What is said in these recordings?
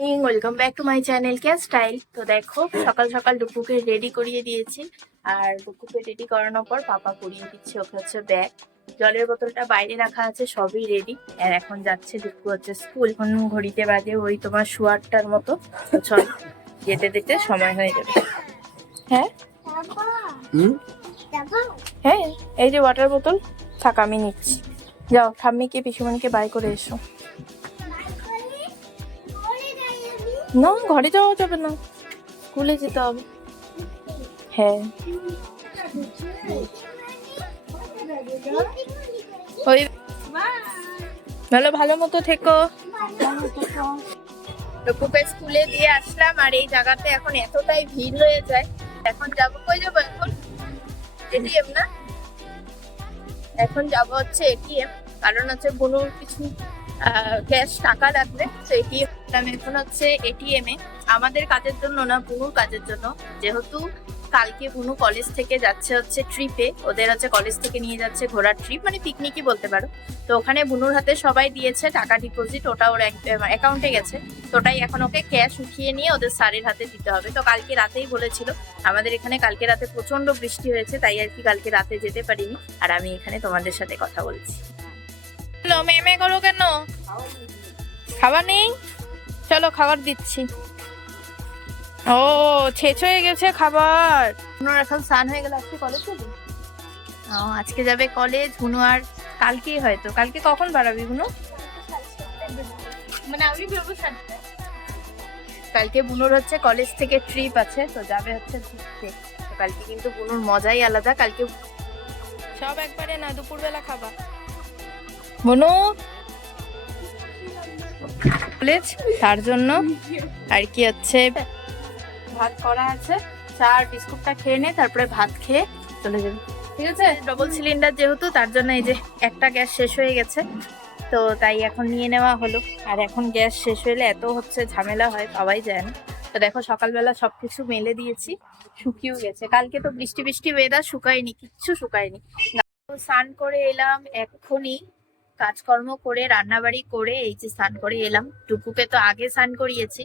Welcome back to my channel K style তো দেখো সকাল সকাল ডুকুকে রেডি করিয়ে দিয়েছি। আর ডুকুকে রেডি করানোর পর পাপা করিয়ে দিচ্ছে ওকে হচ্ছে ব্যাগ জলের বোতলটা বাইরে রাখা আছে সবই রেডি আর এখন যাচ্ছে ডুকু হচ্ছে স্কুল এখন ঘড়িতে বাজে ওই তোমার শুয়ারটার মতো। চল যেতে যেতে সময় হয়ে যাবে। হ্যাঁ? হ্যাঁ এই যে ওয়াটার বোতল থাক আমি নিচ্ছি। যাও ঠাম্মিকে পিসুমণিকে বাই করে এসো। না, ঘরে যাওয়া যাবে না। স্কুলে যেতে হবে। হ্যাঁ। ওই ভালো ভালো মতো থেকো। টুকুকে স্কুলে দিয়ে আসলাম, আর এই জায়গাতে এখন এতটাই ভিড় হয়ে যায়। এখন যাব কই যাব এখন? এটিএম না? এখন যাব হচ্ছে এটিএম। কারণ হচ্ছে বুনুর কিছু ক্যাশ টাকা রাখলে তো এটিএম এখন হচ্ছে এটিএম এ। আমাদের কাজের জন্য না, বুনুর কাজের জন্য। যেহেতু কালকে বুনু কলেজ থেকে যাচ্ছে হচ্ছে ট্রিপে ওদের হচ্ছে কলেজ থেকে নিয়ে যাচ্ছে ঘোরার ট্রিপ মানে পিকনিকই বলতে পারো। তো ওখানে বুনুর হাতে সবাই দিয়েছে টাকা ডিপোজিট ওটা ওর অ্যাকাউন্টে গেছে। তো ওটাই এখন ওকে ক্যাশ উঠিয়ে নিয়ে ওদের স্যারের হাতে দিতে হবে। তো কালকে রাতেই বলেছিল, আমাদের এখানে কালকে রাতে প্রচণ্ড বৃষ্টি হয়েছে, তাই আর কি কালকে রাতে যেতে পারিনি। আর আমি এখানে তোমাদের সাথে কথা বলছি। হ্যালো মেমে করো কেন? খাবার নেই? চলো খাবার দিচ্ছি। ও ছেচ হয়ে গেছে খাবার। হুনুর এখন স্নান হয়ে গেল আজকে কলেজ যাবে? ও আজকে যাবে কলেজ হুনু আর কালকেই হয়তো। কালকে কখন বাড়াবি হুনু? মানে আমি ভেবো কালকে বুনুর হচ্ছে কলেজ থেকে ট্রিপ আছে তো যাবে হচ্ছে ঘুরতে। কালকে কিন্তু বুনুর মজাই আলাদা কালকে সব একবারে না দুপুরবেলা খাবা। বুনু কলেজ তার জন্য। আর কি হচ্ছে? ভাত করা আছে। চা আর বিস্কুটটা খেয়ে নে, তারপরে ভাত খেয়ে চলে যাবে। ঠিক আছে? ডবল সিলিন্ডার যেহেতু, তার জন্য এই যে একটা গ্যাস শেষ হয়ে গেছে। তো তাই এখন নিয়ে নেওয়া হলো। আর এখন গ্যাস শেষ হলে এত হচ্ছে ঝামেলা হয় পাওয়াই যায় না তো দেখো, সকালবেলা সব কিছু মেলে দিয়েছি, শুকিয়েও গেছে। কালকে তো বৃষ্টি বৃষ্টি ওয়েদার শুকায়নি, কিচ্ছু শুকায়নি। স্নান করে এলাম এক্ষুনি। কাজকর্ম করে, রান্নাবাড়ি করে এই যে স্নান করে এলাম। টুকুকে তো আগে স্নান করিয়েছি।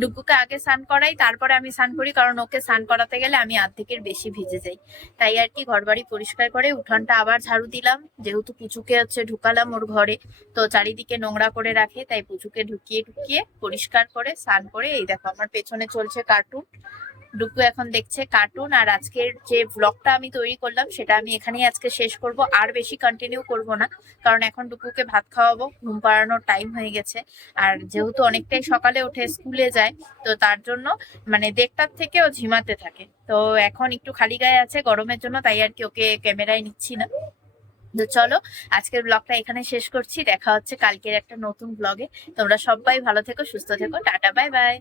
ডুকুকে আগে স্নান করাই, তারপরে আমি স্নান করি, কারণ ওকে স্নান করাতে গেলে আমি অর্ধেকের বেশি ভিজে যাই। তাই আর কি ঘর বাড়ি পরিষ্কার করে উঠানটা আবার ঝাড়ু দিলাম। যেহেতু পুচুকে হচ্ছে ঢুকালাম ওর ঘরে, তো চারিদিকে নোংরা করে রাখে, তাই পুচুকে ঢুকিয়ে ঢুকিয়ে পরিষ্কার করে, স্নান করে, এই দেখো আমার পেছনে চলছে কার্টুন ডুকু এখন দেখছে কার্টুন আর আজকের যে ব্লগটা আমি তৈরি করলাম, সেটা আমি এখানেই আজকে শেষ করব। আর বেশি কন্টিনিউ করব না, কারণ এখন ডুকুকে ভাত খাওয়াবো, ঘুম পাড়ানোর টাইম হয়ে গেছে। আর যেহেতু অনেকটাই সকালে উঠে স্কুলে যায়, তো তার জন্য মানে দেড়টার থেকে ও ঝিমাতে থাকে। তো এখন একটু খালি গায়ে আছে, গরমের জন্য তাই আর কি ওকে ক্যামেরায় নিচ্ছি না। তো চলো, আজকের ব্লগটা এখানে শেষ করছি। দেখা হচ্ছে কালকের একটা নতুন ব্লগে তোমরা সবাই ভালো থেকো, সুস্থ থেকো। Tata bye bye